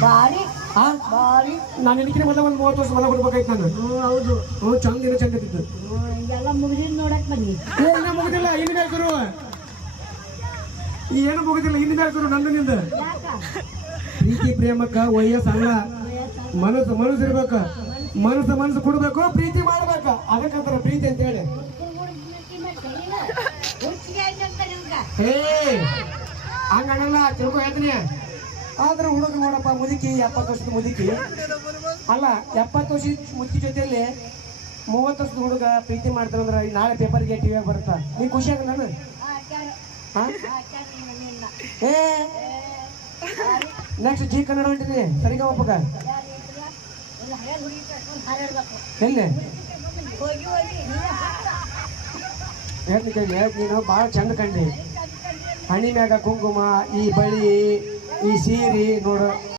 ಭಾರಿ ಆ? ಭಾರಿ ನಾನು ಇದಕ್ಕಿಂತ ಮೊದಲ ಒಂದು ಮೂವತ್ತು ವರ್ಷ ಮನೆ ಕೊಡ್ಬೇಕಾಯ್ತು ನಾನು. ಹ್ಞೂ ಹೌದು. ಹ್ಞೂ ಚಂದ ಇರೋ ಚಂದ ಇದ್ದಿತ್ತು ಹ್ಞೂ ಇದೆಲ್ಲ ಮುಗಿದಿದ್ದು ನೋಡಕ್ ಬನ್ನಿ. ಏ ಇನ್ನ ಮುಗಿದಿಲ್ಲ ಇನ್ನು ಬೇಕು ಈ ಏನು ಮುಗಿದಿಲ್ಲ ಇನ್ನು ಬೇಕು ನಂದನಿಂದ ಯಾಕ? ಪ್ರೀತಿ ಪ್ರೇಮಕ್ಕ ವಯಸ್ಸು ಅಲ್ಲ ಮನಸ್ಸು ಮನಸ್ಸು ಇರ್ಬೇಕು. ಮನಸ್ಸು ಮನಸ್ಸು ಕೊಡ್ಬೇಕು ಪ್ರೀತಿ ಮಾಡ್ಬೇಕ. ಅದಕ್ಕಂತಾರ ಪ್ರೀತಿ ಅಂತ ಹೇಳಿ. ಹೇ ಹಂಗಣ್ಣಲ್ಲ ತಿಳ್ಕೊ ಹೇಳ್ತೀನಿ. ಆದ್ರೆ ಹುಡುಗ ನೋಡಪ್ಪ, ಮುದುಕಿ, ಎಪ್ಪತ್ತು ವರ್ಷದ ಮುದುಕಿ. ಅಲ್ಲ, ಎಪ್ಪತ್ತು ವರ್ಷದ ಮುದುಕಿ ಜೊತೆಯಲ್ಲಿ ಮೂವತ್ತು ವರ್ಷದ ಹುಡುಗ ಪ್ರೀತಿ ಮಾಡ್ತಾರಂದ್ರೆ ನಾಳೆ ಪೇಪರ್ಗೆ ಟಿವಿಯಾಗ ಬರುತ್ತಾ? ನೀ ಖುಷಿ ಆಗ ನಾನು? ಏ! ನೆಕ್ಸ್ಟ್ ಜಿ ಕನ್ನಡ ಹೊಂಟಿನಿ ಸರಿಗ ಒಪ್ಪಗ ಎಲ್ಲಿ? ಹೇಳ್ತೀನಿ ಹೇಳ್ತೀನಿ. ಭಾಳ ಚಂದ ಕಂಡಿ ಹಣಿ ಮ್ಯಾಗ ಕುಂಕುಮ, ಈ ಬಳಿ ಈ ಸೀರೆ ನೋಡು